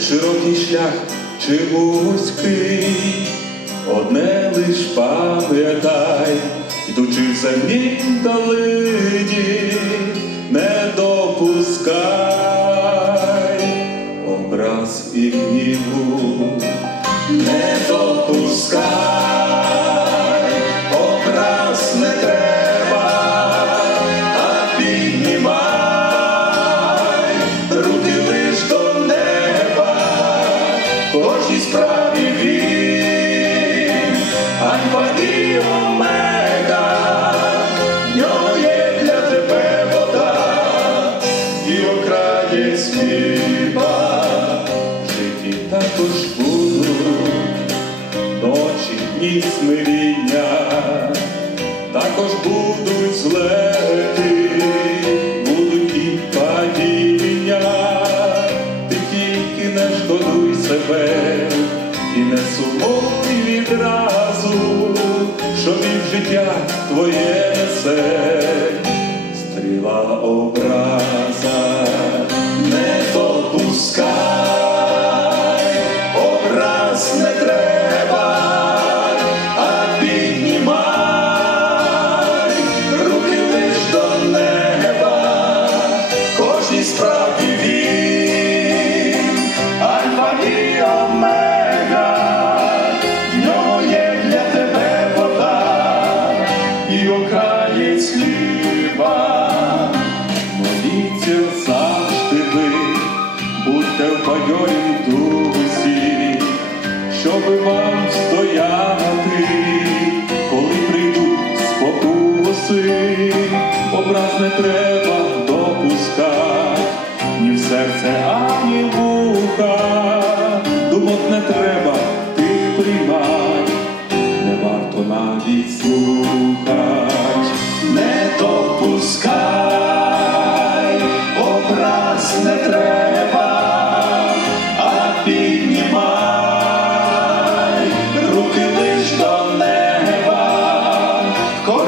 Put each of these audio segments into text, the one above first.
широкий шлях чи вузький, одне лиш пам'ятай, йдучи в самій долині, не допускай образ і гніву, не допускай, злети, будуть і падіння, ти тільки не шкодуй себе і не сумуй відразу, що життя твоє несе. Стріла образа, не допускай,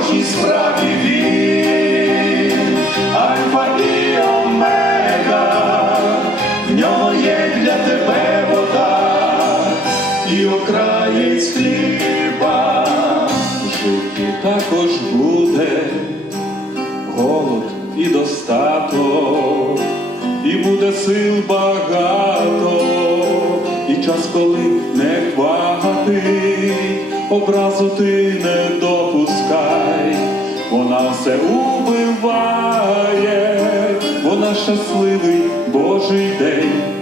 кожній справі він, альфа і омега, в нього є для тебе вода. І окраєць хліба. Житті також буде голод і достаток, і буде сил багато, і час, коли не хватить, образу ти не вона все убиває, вона щасливий Божий день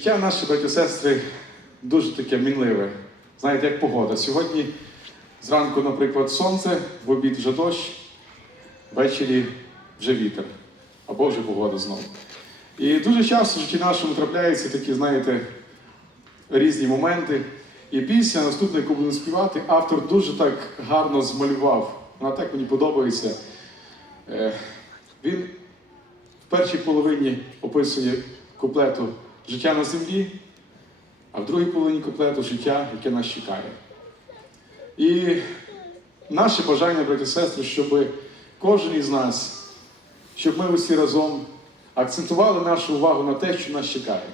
Життя наше, браті сестри, дуже таке мінливе. Знаєте, як погода. Сьогодні зранку, наприклад, сонце, в обід вже дощ, ввечері вже вітер, або вже погода знову. І дуже часто в житті нашому трапляються такі, знаєте, різні моменти. І пісня, наступну, яку будемо співати, автор дуже так гарно змалював. Вона так мені подобається. Е, Він в першій половині описує куплету життя на землі, а в другій половині куплету життя, яке нас чекає. І наше бажання, браті і сестри, щоб кожен із нас, щоб ми усі разом акцентували нашу увагу на те, що нас чекає.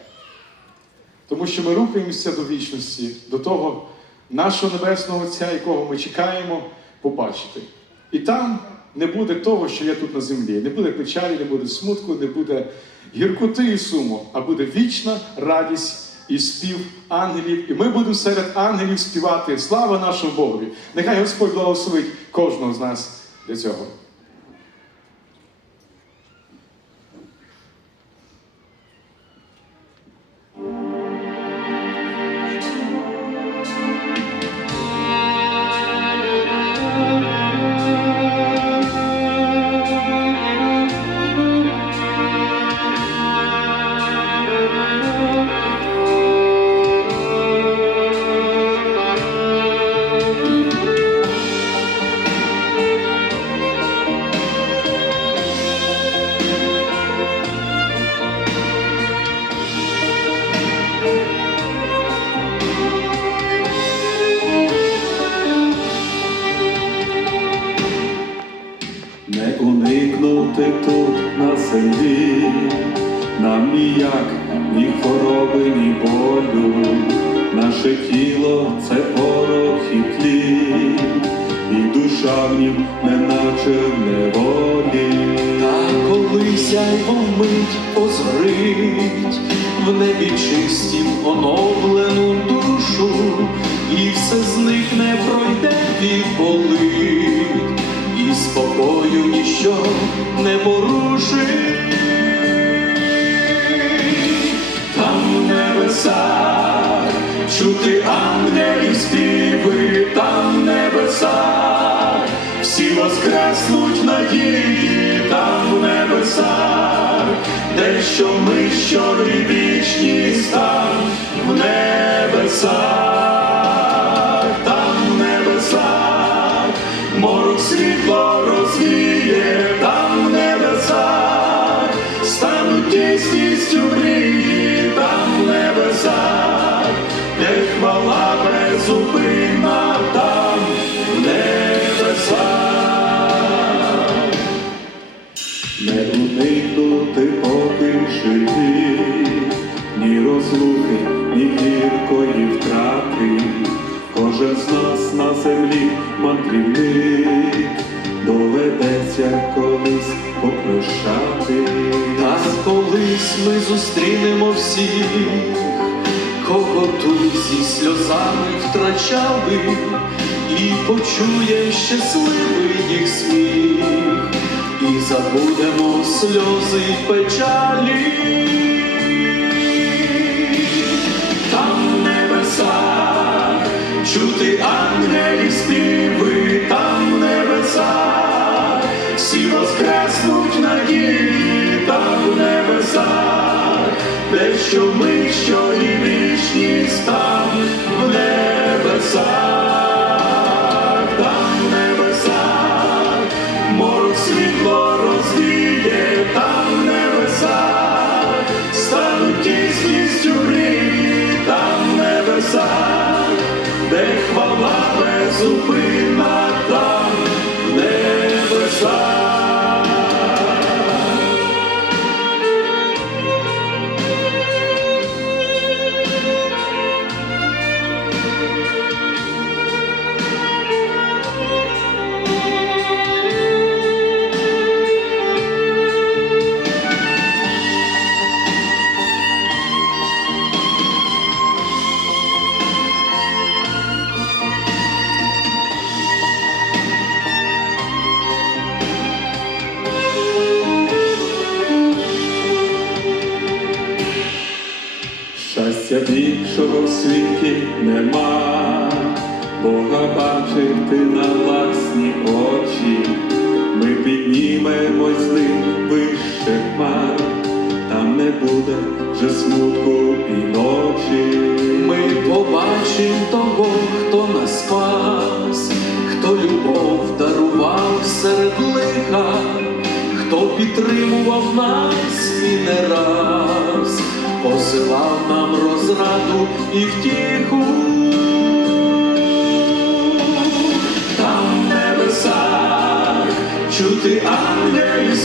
Тому що ми рухаємося до вічності, до того нашого Небесного Отця, якого ми чекаємо побачити. І там не буде того, що є тут на землі. Не буде печалі, не буде смутку, не буде гіркоти і суму, а буде вічна радість і спів ангелів, і ми будемо серед ангелів співати слава нашому Богові. Нехай Господь благословить кожного з нас для цього. Землі, нам ніяк ні хвороби, ні болю, наше тіло це порох і тлі, і душа в нім неначе в неволі. Та коли сяйво мить озрить, в небі чистім оновлену душу, і все зникне, пройде від болить, і спокою ніщо не порушить. Там в небесах чути ангелів співи, там в небесах всі воскреснуть надії, там в небесах, де що ми, що і вічність там в небесах, землі мандрівник, доведеться колись попрощати. Та колись ми зустрінемо всіх, кого тут зі сльозами втрачали, і почуєм щасливий їх сміх, і забудемо сльози й печалі. Що ми, більшого в світі нема, Бога бачити на власні очі, ми піднімемось з ним вище хмар, там не буде вже смутку і ночі. Ми побачим того, хто нас спас, хто любов дарував серед лиха, хто підтримував нас і не раз, посилав нам і втіху. Там в небесах чути ангелів